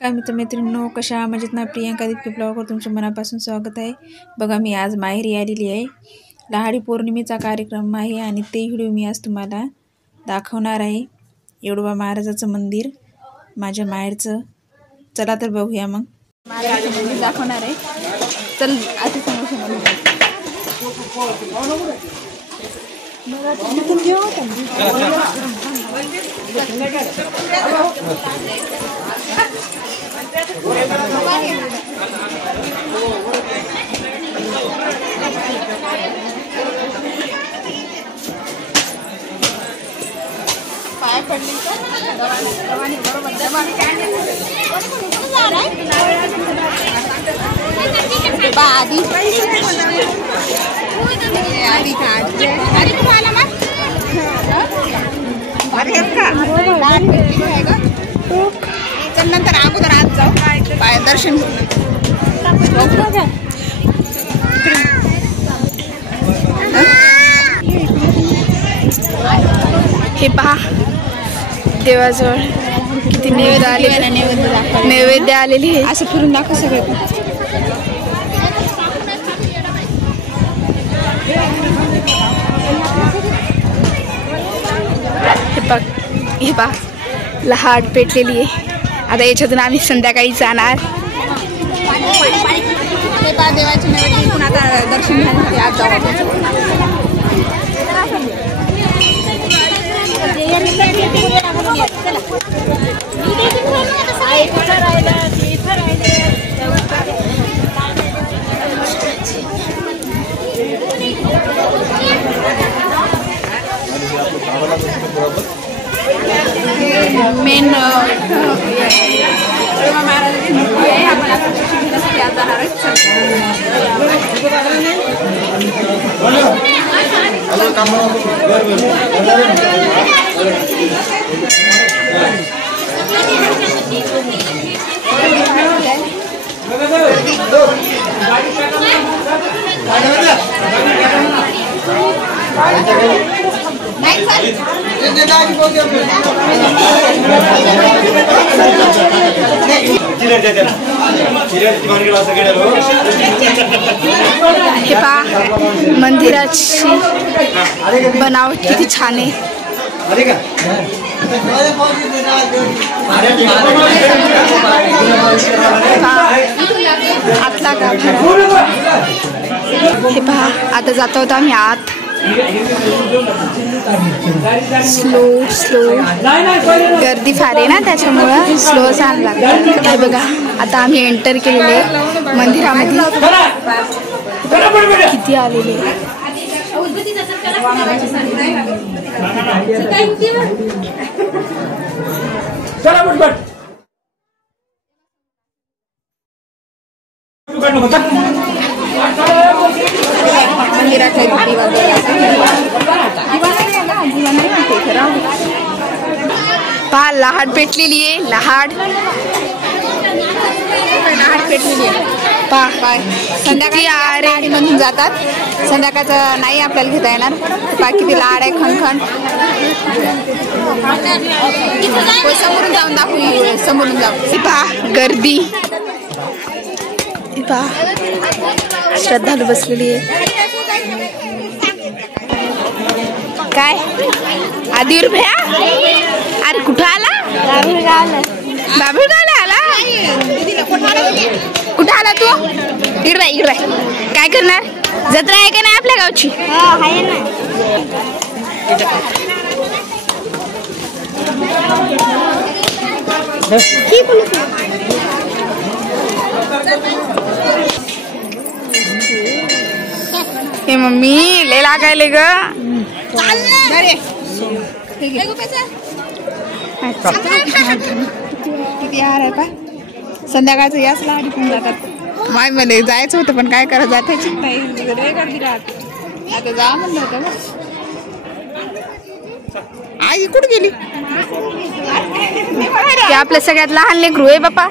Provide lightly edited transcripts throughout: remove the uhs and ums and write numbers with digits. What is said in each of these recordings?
काय मित्रमैत्रिणींनो, कशा मजेत ना. प्रियांका दीप्ती ब्लॉगवर तुमच्या मनापासून स्वागत आहे. बघा, मी आज माहेरी आलेली आहे. लाहाडी पौर्णिमेचा कार्यक्रम आहे आणि ते व्हिडिओ मी आज तुम्हाला दाखवणार आहे. येडोबा महाराजाचं मंदिर माझ्या माहेरचं. चला तर बघूया. मग महाराजाचं मंदिर दाखवणार आहे. चल अति समोर पाय पडली नंतर अगोदर आज जाऊ पाय दर्शन. हे पहा, देवाजवळ किती नैवेद्य आलेली आहे. असं फिरून दाखव सगळं. हे पहा लहाट पेटलेली आहे. आता याच्यातून आम्ही संध्याकाळी जाणार. देवाचे नैवेद्य पण आता दर्शन घ्यायसाठी आज जाऊ. मेन महाराजांची मूर्ती आहे. आपण आता दर्शन घेण्यासाठी आज जाणार आहोत. हे पहा, मंदिराची बनावट किती छान आहे. आतला का हे पहा. आता जातो होतो आम्ही आत. स्लो गर्दी फार आहे ना, त्याच्यामुळं स्लो जायला लागतं. हे बघा, आता आम्ही एंटर केलेले मंदिरामध्ये. किती आलेले. मंदिराचा दिवा पहा. लहाट पेटलेली आहे. लहाट पेटलेली आहे. पहा, संध्याकाळी आरे म्हणून जातात. संध्याकाळचं नाही आपल्याला घेता येणार. पहा किती लाड आहे. खणखण समोरून जाऊन दाखवू. समोरून जाऊ. पहा गर्दी. पहा श्रद्धालू बसलेली आहे. काय आधी रुपया. अरे कुठं आला? बाबुळगावला आला. कुठं आला तू? इकडे काय करणार? जत्रा आहे का नाही आपल्या गावची? हे मम्मी ले लागायले ग. किती यार आहे पा. संध्याकाळचं याच लाडी पण जातात. माय मध्ये जायचं होतं पण काय करत जातायची नाही. गर्दी राहत. आता जा म्हणलं होतं. आई कुठे गेली? ते आपल्या सगळ्यात लहान लेकरू आहे बापा.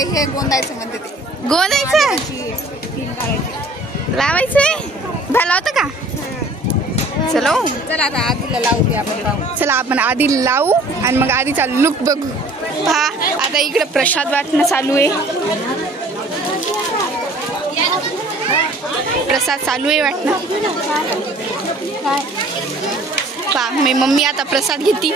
ते हे गोंदायचं म्हणते ते गोंदायचं लावायचंय झालं होतं का चलो चला आता आधीला लावू आपण चला आपण आधी लावू आणि मग आधीचा लुक बघू पहा आता इकडे प्रसाद वाटणं चालू आहे प्रसाद चालू आहे वाटणं पहा मी मम्मी आता प्रसाद घेते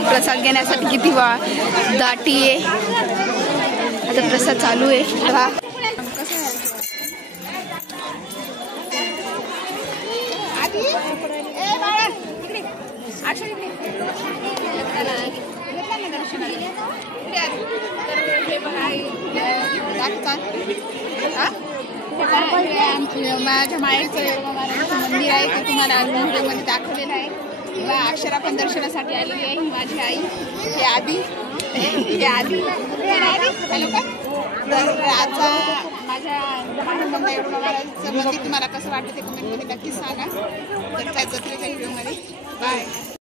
प्रसाद घेण्यासाठी किती दाटी आहे आता प्रसाद चालू आहे पहा माझ्या माहेरचं मंदिर आहे ते तुम्हाला व्हिडिओमध्ये दाखवलेलं आहे. अक्षरा पण दर्शनासाठी आलेली आहे. ही माझी आई हे आधी हॅलो का तर आजचा माझ्या मंदिर तुम्हाला कसं वाटतं ते कमेंटमध्ये नक्कीच सांगा. तर त्या जत्रेच्या व्हिडिओमध्ये बाय.